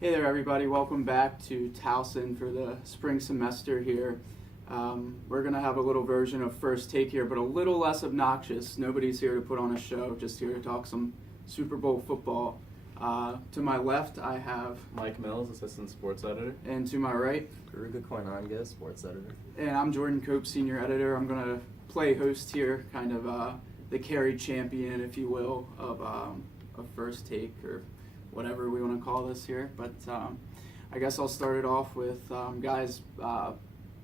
Hey there, everybody. Welcome back to Towson for the spring semester here. We're going to have a little version of First Take here, but a little less obnoxious. Nobody's here to put on a show, just here to talk some Super Bowl football. To my left, I have Mike Mills, Assistant Sports Editor. And to my right, Karuga, Koinange, Sports Editor. And I'm Jordan Cope, Senior Editor. I'm going to play host here, kind of the carried champion, if you will, of First Take, or whatever we want to call this here. But I guess I'll start it off with, guys,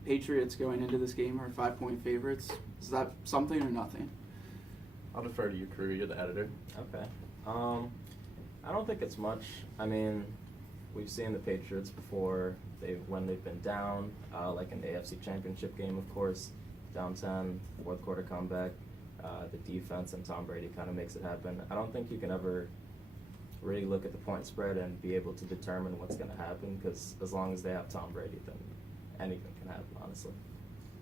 Patriots going into this game are 5-point favorites. Is that something or nothing? I'll defer to you, Karuga. You're the editor. Okay. I don't think it's much. I mean, we've seen the Patriots before. When they've been down, like in the AFC Championship game, of course, down 10, fourth quarter comeback. The defense and Tom Brady kind of makes it happen. I don't think you can ever really look at the point spread and be able to determine what's going to happen, because as long as they have Tom Brady, then anything can happen, honestly.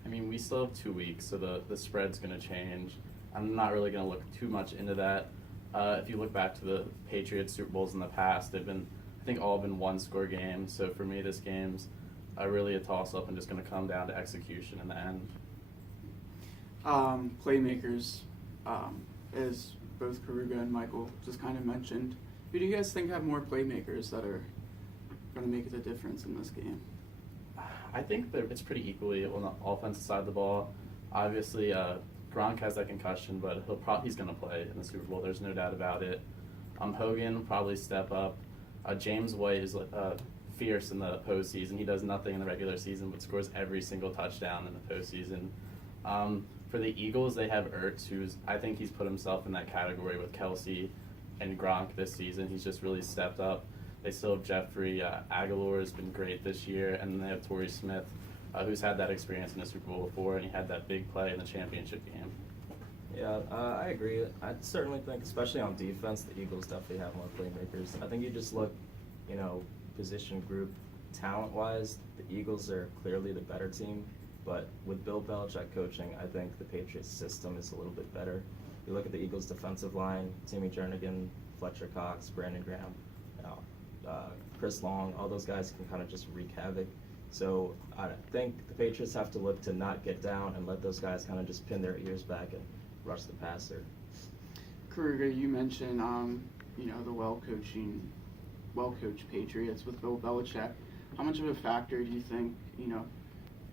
I mean, we still have 2 weeks, so the spread's going to change. I'm not really going to look too much into that. If you look back to the Patriots Super Bowls in the past, they've been, I think, all been one-score games. So for me, this game's really a toss-up and just going to come down to execution in the end. Playmakers, as both Karuga and Michael just kind of mentioned. Who do you guys think have more playmakers that are going to make the difference in this game? I think that it's pretty equally on the offensive side of the ball. Obviously, Gronk has that concussion, but he's going to play in the Super Bowl. There's no doubt about it. Hogan will probably step up. James White is fierce in the postseason. He does nothing in the regular season, but scores every single touchdown in the postseason. For the Eagles, they have Ertz, I think he's put himself in that category with Kelsey and Gronk this season. He's just really stepped up. They still have Jeffrey. Aguilar has been great this year, and then they have Torrey Smith, who's had that experience in the Super Bowl before, and he had that big play in the championship game. Yeah, I agree. I certainly think, especially on defense, the Eagles definitely have more playmakers. I think you just look, position group, talent-wise, the Eagles are clearly the better team. But with Bill Belichick coaching, I think the Patriots system is a little bit better. You look at the Eagles' defensive line: Timmy Jernigan, Fletcher Cox, Brandon Graham, Chris Long. All those guys can kind of just wreak havoc. So I think the Patriots have to look to not get down and let those guys kind of just pin their ears back and rush the passer. Karuga, you mentioned the well-coached Patriots with Bill Belichick. How much of a factor do you think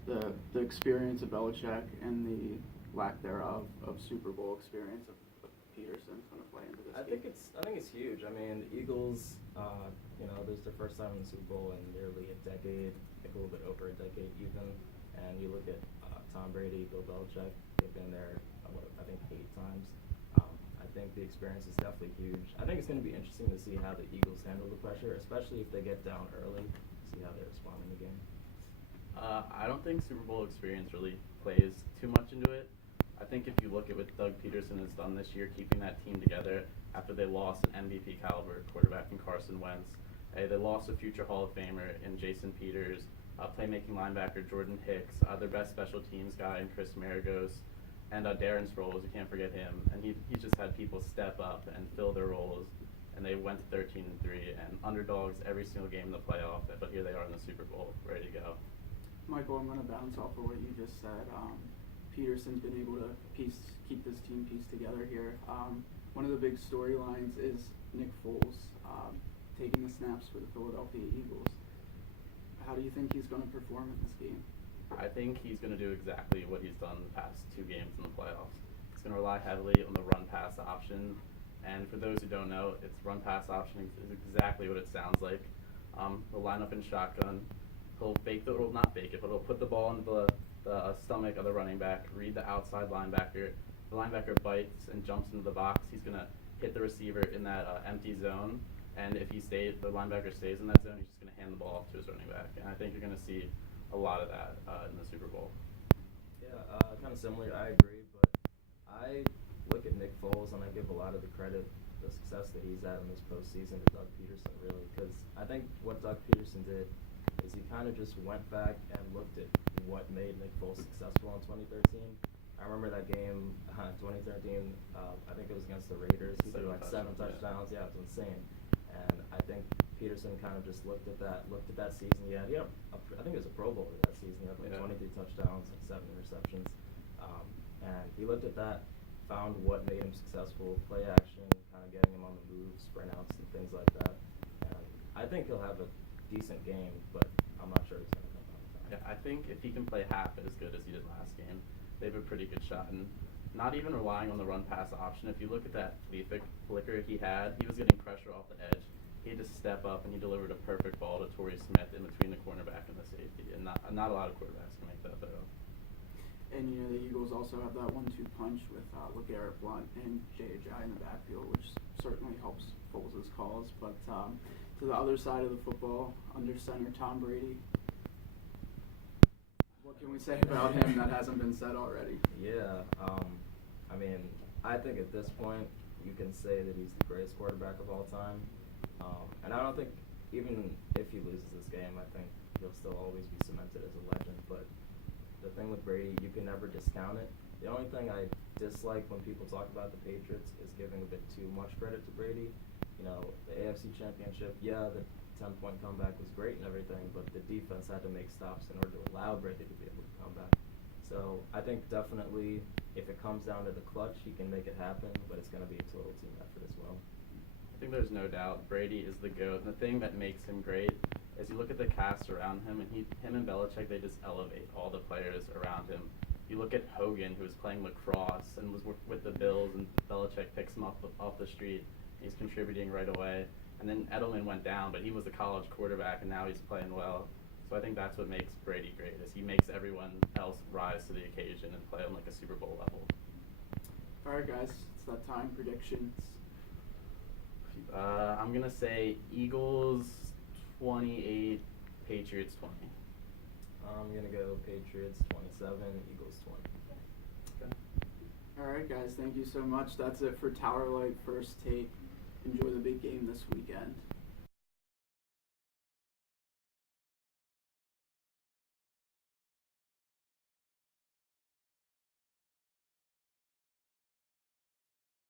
the experience of Belichick and the lack thereof of Super Bowl experience of Peterson's going to play into this game? I think it's huge. I mean, the Eagles, this is their first time in the Super Bowl in nearly a decade, I think a little bit over a decade even. And you look at Tom Brady, Bill Belichick, they've been there, I think 8 times. I think the experience is definitely huge. I think it's going to be interesting to see how the Eagles handle the pressure, especially if they get down early, see how they respond in the game. I don't think Super Bowl experience really plays too much into it. I think if you look at what Doug Peterson has done this year, keeping that team together after they lost an MVP caliber quarterback in Carson Wentz, they lost a future Hall of Famer in Jason Peters, playmaking linebacker Jordan Hicks, their best special teams guy in Chris Maragos, and Darren Sproles, you can't forget him. And he just had people step up and fill their roles, and they went to 13-3 and underdogs every single game in the playoff, but here they are in the Super Bowl, ready to go. Michael, I'm going to bounce off of what you just said. Peterson's been able to keep this team pieced together here. One of the big storylines is Nick Foles taking the snaps for the Philadelphia Eagles. How do you think he's going to perform in this game? I think he's going to do exactly what he's done the past 2 games in the playoffs. He's going to rely heavily on the run-pass option. And for those who don't know, it's run-pass option is exactly what it sounds like. He'll line up in shotgun. He'll not fake it, but he'll put the ball into the stomach of the running back, read the outside linebacker. The linebacker bites and jumps into the box. He's going to hit the receiver in that empty zone. And if the linebacker stays in that zone, he's just going to hand the ball off to his running back. And I think you're going to see a lot of that in the Super Bowl. Yeah, kind of similar. I agree, but I look at Nick Foles and I give a lot of the credit, the success that he's had in this postseason to Doug Peterson, really, because I think what Doug Peterson did is he kind of just went back and looked at what made Nick Foles successful in 2013. I remember that game, 2013, I think it was against the Raiders. He threw like 7 touchdowns. Yeah, it was insane. And I think Peterson kind of just looked at that season he had. Yeah, I think it was a Pro Bowler that season. He had like 23 touchdowns and 7 interceptions. And he looked at that, found what made him successful, play action, kind of getting him on the move, sprint outs and things like that. And I think he'll have a decent game, but I'm not sure he's going to come out of time. Yeah, I think if he can play half as good as he did last game, they have a pretty good shot. And not even relying on the run-pass option. If you look at that flicker he had, he was getting pressure off the edge. He had to step up, and he delivered a perfect ball to Torrey Smith in between the cornerback and the safety. And not a lot of quarterbacks can make that throw. And the Eagles also have that 1-2 punch with LeGarrette Blount and J.J. in the backfield, which certainly helps Foles' cause. But to the other side of the football, under center Tom Brady, what can we say about him that hasn't been said already? Yeah, I mean, I think at this point you can say that he's the greatest quarterback of all time. And I don't think, even if he loses this game, I think he'll still always be cemented as a legend. But the thing with Brady, you can never discount it. The only thing I dislike when people talk about the Patriots is giving a bit too much credit to Brady. The AFC Championship, yeah, the 10-point comeback was great and everything, but the defense had to make stops in order to allow Brady to be able to come back. So I think definitely if it comes down to the clutch, he can make it happen, but it's going to be a total team effort as well. I think there's no doubt Brady is the GOAT. And the thing that makes him great is you look at the cast around him, and him and Belichick, they just elevate all the players around him. You look at Hogan, who was playing lacrosse and was with the Bills, and Belichick picks him up off the street. He's contributing right away. And then Edelman went down, but he was a college quarterback, and now he's playing well. So I think that's what makes Brady great, is he makes everyone else rise to the occasion and play on like a Super Bowl level. All right, guys, it's that time. Predictions. I'm going to say Eagles 28, Patriots 20. I'm going to go Patriots 27, Eagles 20. Okay. All right, guys, thank you so much. That's it for Towerlight First Take.